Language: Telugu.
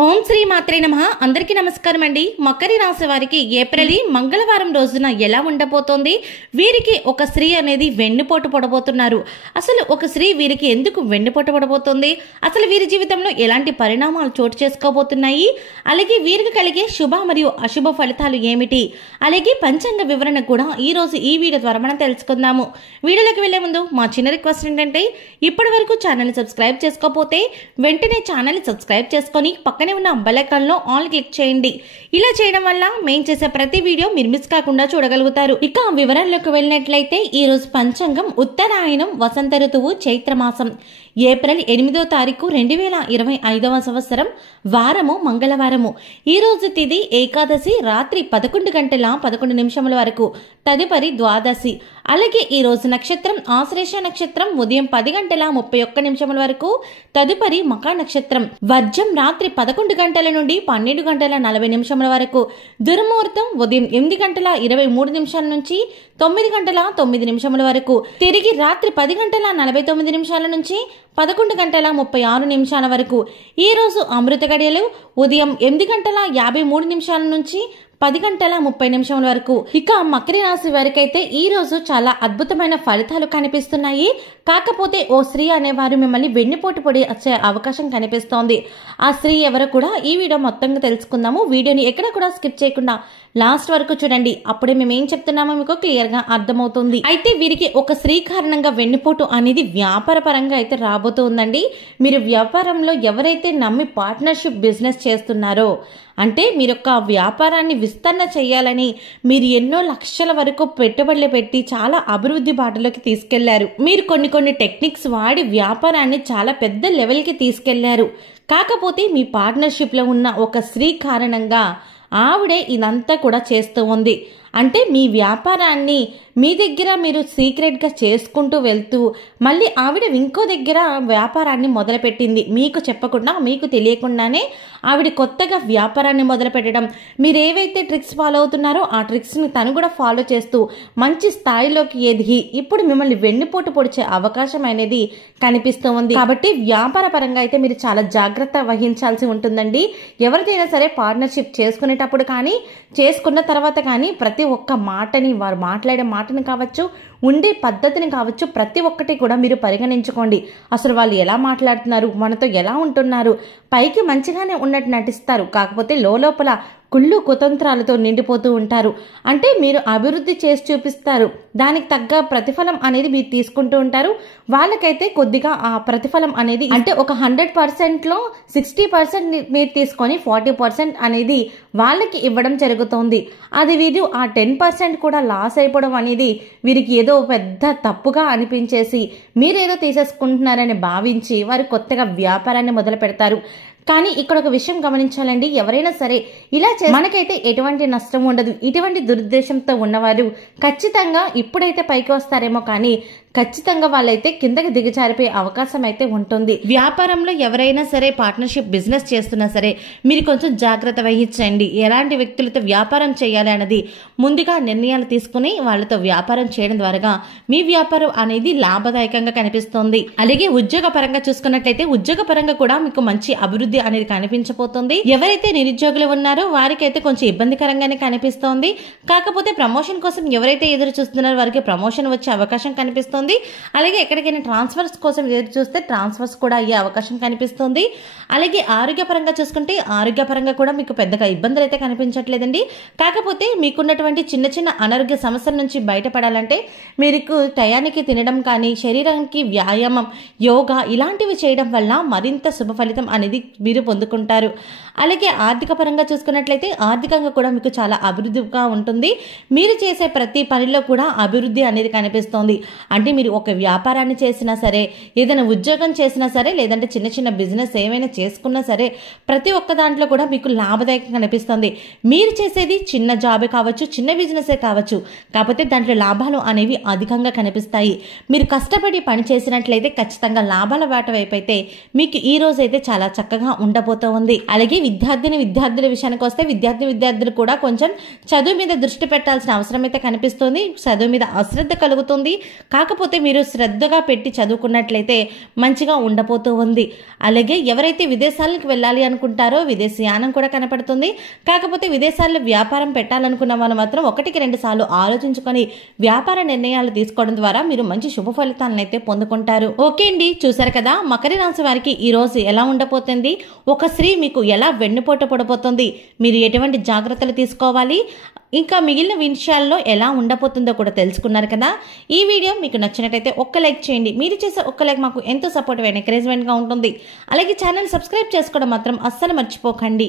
ఓం శ్రీ మాత్రే నమః. అందరికీ నమస్కారం అండి. మకర రాశి వారికి ఏప్రిల్ మంగళవారం రోజున ఎలా ఉండబోతోంది? వీరికి ఒక స్త్రీ అనేది వెన్నుపోటు పడబోతున్నారు. అసలు ఒక స్త్రీ వీరికి ఎందుకు వెన్నుపోటు పడబోతుంది? అసలు వీరి జీవితంలో ఎలాంటి పరిణామాలు చోటు చేసుకోబోతున్నాయి? అలాగే వీరికి కలిగే శుభ మరియు అశుభ ఫలితాలు ఏమిటి? అలాగే పంచాంగ వివరణ కూడా ఈ రోజు ఈ వీడియో ద్వారా మనం తెలుసుకుందాము. వీడియోలోకి వెళ్లే ముందు మా చిన్న రిక్వెస్ట్ ఏంటంటే, ఇప్పటి వరకు ఛానల్ ని సబ్స్క్రైబ్ చేసుకోకపోతే వెంటనే ఛానల్ ని సబ్స్క్రైబ్ చేసుకొని పక్కనే ఉన్న బెల్ ఐకాన్ లో ఆల్ క్లిక్ చేయండి. ఇలా చేయడం వల్ల మేము చేసే ప్రతి వీడియో మీరు మిస్ కాకుండా చూడగలుగుతారు. ఇక వివరాల్లోకి వెళ్ళినట్లయితే ఈ రోజు పంచాంగం ఉత్తరాయణం వసంత ఋతువు చైత్రమాసం ఏప్రిల్ 8వ తారీఖు 2025వ సంవత్సరం వారము మంగళవారము. ఈ రోజు తిథి ఏకాదశి రాత్రి 11 గంటల 11 నిమిషముల వరకు, తదుపరి ద్వాదశి. అలాగే ఈ రోజు నక్షత్రం ఆశ్లేష నక్షత్రం ఉదయం 10 గంటల 31 నిమిషముల వరకు, తదుపరి మఖా నక్షత్రం. వర్జం రాత్రి 11 గంటల నుండి 12 గంటల 40 నిమిషముల వరకు, దుర్ముహూర్తం ఉదయం 8 గంటల 23 నిమిషాల నుంచి 9 గంటల 9 నిమిషముల వరకు, తిరిగి రాత్రి 10 గంటల 49 నిమిషాల నుంచి 11 గంటల 36 నిమిషాల వరకు. ఈ రోజు అమృత గడియలు ఉదయం 8 గంటల 53 నిమిషాల నుంచి 10 గంటల 30 నిమిషాల వరకు. ఇక మకర రాశి వారికైతే ఈ రోజు చాలా అద్భుతమైన ఫలితాలు కనిపిస్తున్నాయి. కాకపోతే ఓ స్త్రీ అనేవారు మిమ్మల్ని వెన్నుపోటు పొడి వచ్చే అవకాశం కనిపిస్తోంది. ఆ స్త్రీ ఎవరో కూడా ఈ వీడియో మొత్తంగా తెలుసుకుందాము. వీడియోని ఎక్కడ కూడా స్కిప్ చేయకుండా లాస్ట్ వరకు చూడండి. అప్పుడే మేము ఏం చెప్తున్నామో మీకు క్లియర్ గా అర్థమవుతుంది. అయితే వీరికి ఒక స్త్రీ కారణంగా వెన్నుపోటు అనేది వ్యాపార పరంగా అయితే రాబోతుందండి. మీరు వ్యాపారంలో ఎవరైతే నమ్మి పార్ట్నర్షిప్ బిజినెస్ చేస్తున్నారో, అంటే మీరు ఒక వ్యాపారాన్ని విస్తరణ చేయాలని మీరు ఎన్నో లక్షల వరకు పెట్టుబడులు పెట్టి చాలా అభివృద్ధి బాటలోకి తీసుకెళ్లారు. మీరు కొన్ని టెక్నిక్స్ వాడి వ్యాపారాన్ని చాలా పెద్ద లెవెల్కి తీసుకెళ్లారు. కాకపోతే మీ పార్ట్నర్షిప్ లో ఉన్న ఒక స్త్రీ కారణంగా ఆవిడే ఇదంతా కూడా చేస్తూ ఉంది. అంటే మీ వ్యాపారాన్ని మీ దగ్గర మీరు సీక్రెట్గా చేసుకుంటూ వెళ్తూ మళ్ళీ ఆవిడ ఇంకో దగ్గర వ్యాపారాన్ని మొదలుపెట్టింది. మీకు చెప్పకుండా, మీకు తెలియకుండానే ఆవిడ కొత్తగా వ్యాపారాన్ని మొదలు పెట్టడం, మీరు ఏవైతే ట్రిక్స్ ఫాలో అవుతున్నారో ఆ ట్రిక్స్ని తను కూడా ఫాలో చేస్తూ మంచి స్థాయిలోకి ఎదిగి ఇప్పుడు మిమ్మల్ని వెన్నుపోటు పొడిచే అవకాశం అనేది కనిపిస్తూ ఉంది. కాబట్టి వ్యాపార పరంగా అయితే మీరు చాలా జాగ్రత్త వహించాల్సి ఉంటుందండి. ఎవరిదైనా సరే పార్ట్నర్షిప్ చేసుకునేటప్పుడు కానీ చేసుకున్న తర్వాత కానీ ప్రతి ఒక్క మాటని, వారు మాట్లాడే మాటని కావచ్చు, ఉండే పద్ధతిని కావచ్చు, ప్రతి ఒక్కటి కూడా మీరు పరిగణించుకోండి. అసలు వాళ్ళు ఎలా మాట్లాడుతున్నారు, మనతో ఎలా ఉంటున్నారు, పైకి మంచిగానే ఉన్నట్టు నటిస్తారు, కాకపోతే లోపల కుళ్ళు కుతంత్రాలతో నిండిపోతూ ఉంటారు. అంటే మీరు అభివృద్ధి చేసి చూపిస్తారు, దానికి తగ్గ ప్రతిఫలం అనేది మీరు తీసుకుంటూ ఉంటారు. వాళ్ళకైతే కొద్దిగా ఆ ప్రతిఫలం అనేది, అంటే ఒక 100%లో 60% మీరు తీసుకొని 40% అనేది వాళ్ళకి ఇవ్వడం జరుగుతోంది. అది వీరు ఆ 10% కూడా లాస్ అయిపోవడం అనేది వీరికి ఏదో పెద్ద తప్పుగా అనిపించేసి మీరేదో తీసేసుకుంటున్నారని భావించి వారు కొత్తగా వ్యాపారాన్ని మొదలు పెడతారు. కానీ ఇక్కడ ఒక విషయం గమనించాలండి, ఎవరైనా సరే ఇలా మనకైతే ఎటువంటి నష్టం ఉండదు. ఇటువంటి దురుద్దేశంతో ఉన్నవారు ఖచ్చితంగా ఇప్పుడైతే పైకి వస్తారేమో కానీ ఖచ్చితంగా వాళ్ళైతే కిందకి దిగజారిపోయే అవకాశం అయితే ఉంటుంది. వ్యాపారంలో ఎవరైనా సరే పార్ట్నర్షిప్ బిజినెస్ చేస్తున్నా సరే మీరు కొంచెం జాగ్రత్త వహించండి. ఎలాంటి వ్యక్తులతో వ్యాపారం చేయాలి అన్నది ముందుగా నిర్ణయాలు తీసుకుని వాళ్ళతో వ్యాపారం చేయడం ద్వారా మీ వ్యాపారం అనేది లాభదాయకంగా కనిపిస్తుంది. అలాగే ఉద్యోగ పరంగా చూసుకున్నట్లయితే ఉద్యోగ పరంగా కూడా మీకు మంచి అభివృద్ధి అనేది కనిపించబోతుంది. ఎవరైతే నిరుద్యోగులు ఉన్నారో వారికైతే కొంచెం ఇబ్బందికరంగానే కనిపిస్తోంది. కాకపోతే ప్రమోషన్ కోసం ఎవరైతే ఎదురు చూస్తున్నారో వారికి ప్రమోషన్ వచ్చే అవకాశం కనిపిస్తుంది. అలాగే ఎక్కడికైనా ట్రాన్స్ఫర్స్ కోసం ఎదురు చూస్తే ట్రాన్స్ఫర్స్ కూడా అయ్యే అవకాశం కనిపిస్తుంది. అలాగే ఆరోగ్యపరంగా చూసుకుంటే ఆరోగ్యపరంగా కూడా మీకు పెద్దగా ఇబ్బందులు అయితే కనిపించట్లేదండి. కాకపోతే మీకున్నటువంటి చిన్న అనారోగ్య సమస్యల నుంచి బయటపడాలంటే మీకు టయానికి తినడం కానీ, శరీరానికి వ్యాయామం, యోగా ఇలాంటివి చేయడం వల్ల మరింత శుభ ఫలితం అనేది మీరు పొందుకుంటారు. అలాగే ఆర్థిక పరంగా చూసుకున్నట్లయితే ఆర్థికంగా కూడా మీకు చాలా అభివృద్ధిగా ఉంటుంది. మీరు చేసే ప్రతి పనిలో కూడా అభివృద్ధి అనేది కనిపిస్తోంది. అంటే మీరు ఒక వ్యాపారాన్ని చేసినా సరే, ఏదైనా ఉద్యోగం చేసినా సరే, లేదంటే చిన్న బిజినెస్ ఏమైనా చేసుకున్నా సరే ప్రతి ఒక్క దాంట్లో కూడా మీకు లాభదాయకంగా కనిపిస్తుంది. మీరు చేసేది చిన్న జాబే కావచ్చు, చిన్న బిజినెసే కావచ్చు, కాకపోతే దాంట్లో లాభాలు అనేవి అధికంగా కనిపిస్తాయి. మీరు కష్టపడి పని చేసినట్లయితే ఖచ్చితంగా లాభాల వేట వైపు అయితే మీకు ఈ రోజు అయితే చాలా చక్కగా ఉండబోతోంది. అలాగే విద్యార్థుల విషయానికి వస్తే విద్యార్థులు కూడా కొంచెం చదువు మీద దృష్టి పెట్టాల్సిన అవసరం అయితే కనిపిస్తుంది. చదువు మీద అశ్రద్ధ కలుగుతుంది. కాకపోతే కాకపోతే మీరు శ్రద్ధగా పెట్టి చదువుకున్నట్లయితే మంచిగా ఉండబోతూ ఉంది. అలాగే ఎవరైతే విదేశాలకు వెళ్ళాలి అనుకుంటారో విదేశీయానం కూడా కనపడుతుంది. కాకపోతే విదేశాల్లో వ్యాపారం పెట్టాలనుకున్న వాళ్ళు మాత్రం 1-2 సార్లు ఆలోచించుకొని వ్యాపార నిర్ణయాలు తీసుకోవడం ద్వారా మీరు మంచి శుభ ఫలితాలను అయితే పొందుకుంటారు. ఓకే అండి, చూసారు కదా మకర రాశి వారికి ఈ రోజు ఎలా ఉండబోతుంది, ఒక స్త్రీ మీకు ఎలా వెన్నుపోటు పడబోతుంది, మీరు ఎటువంటి జాగ్రత్తలు తీసుకోవాలి, ఇంకా మిగిలిన విషయాల్లో ఎలా ఉండబోతుందో కూడా తెలుసుకున్నారు కదా. ఈ వీడియో మీకు నచ్చినట్టయితే ఒక్క లైక్ చేయండి. మీరు చేసే ఒక్క లైక్ మాకు ఎంతో సపోర్టివ్ అండ్ ఎంకరేజ్మెంట్గా ఉంటుంది. అలాగే ఛానల్ సబ్స్క్రైబ్ చేసుకోవడం మాత్రం అస్సలు మర్చిపోకండి.